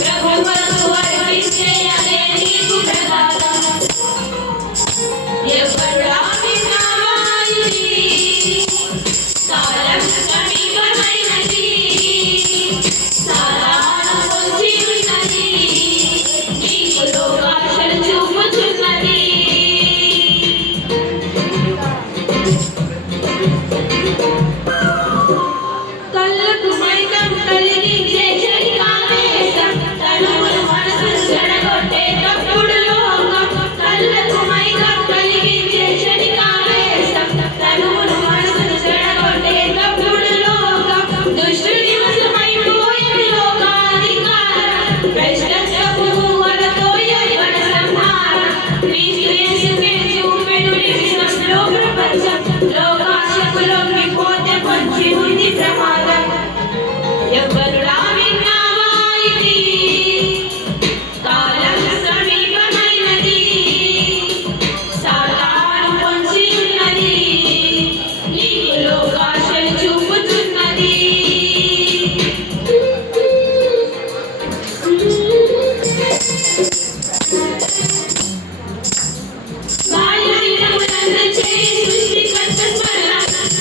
ప్రభువుకు అర్పించేయలే నీకు ప్రసాదం. ఎవరురా విన్నావా ఇది? కాలం సమీపమైనది, సాతాను పొంచి ఉన్నది, నీకు లోకాశలు చూపుచున్నది. కళ్ళకు మైకం కలిగించే శరీరావేశం, తనువును మనసును చెడగొట్టే తప్పుడు లోకం. కళ్ళకు మైకం కలిగించే శరీరావేశం, తనువును మనసును చెడగొట్టే తప్పుడు లోకం. దుష్టుని వశమైపోయేది లోకాధికారం, భ్రష్టత్వపు ఊహలతో యవ్వన సంహారం. క్రీస్తు యేసుకే చూపెడు నిజంలో ప్రపంచం, లోకాశకు లొంగిపోతే పొంచి ఉంది ప్రమాదం. ఎవరురా విన్నావా ఇది? కాలం సమీపమైనది, సాతాను పొంచి ఉన్నది, నీకు లోకాశలు చూపుతున్నది. వాయు దినములందు చేయి సృష్టికర్త స్మరణ,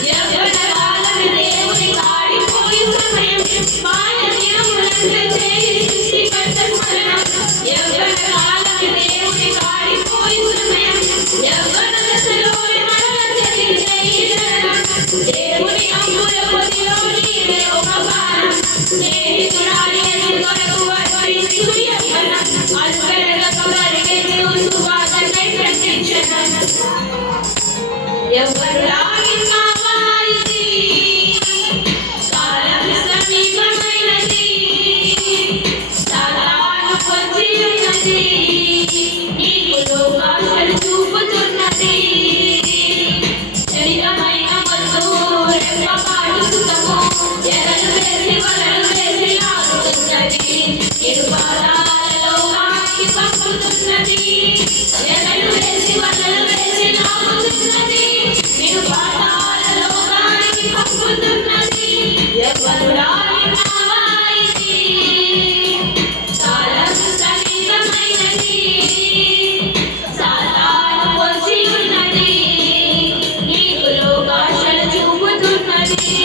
యవ్వన కాలమే దేవుని కాడిపోయి సమయం. వాయు దినములందు చేయి సృష్టికర్త స్మరణ, యవ్వన కాలమే దేవుని కాడిపోయి సమయం. యవ్వన దశలోని మరణ చెల్లించే ఈ శరణం, దేవుని అంబుల పొదిలో నీవే ఒక బాణం. స్నేహితురాలి యేసు కొరకు అర్పించు యవ్వనం, అనుకరణతో పరిగెత్తు సువాసనై ప్రతిక్షణం. ఎవరురా విన్నావా ఇది? కాలం సమీపమైనది, సాతాను పొంచి ఉన్నది, నీకు లోకాశలు చూపుతున్నది. శరీరమైన మత్తు రెప్పపాటు సుఖము, ఎరలు వేసి వలలు వేసి లాగుతున్నది, ఇరు పాదాల లోకానికి పంపుతున్నది. ఎరలు వేసి వలలు వేసి లాగుతున్నది, ఇరు పాదాల లోకానికి పంపుతున్నది. ఎవరురా విన్నావా ఇది? కాలం సమీపమైనది, సాతాను పొంచి ఉన్నది, నీకు లోకాశలు చూపుతున్నది.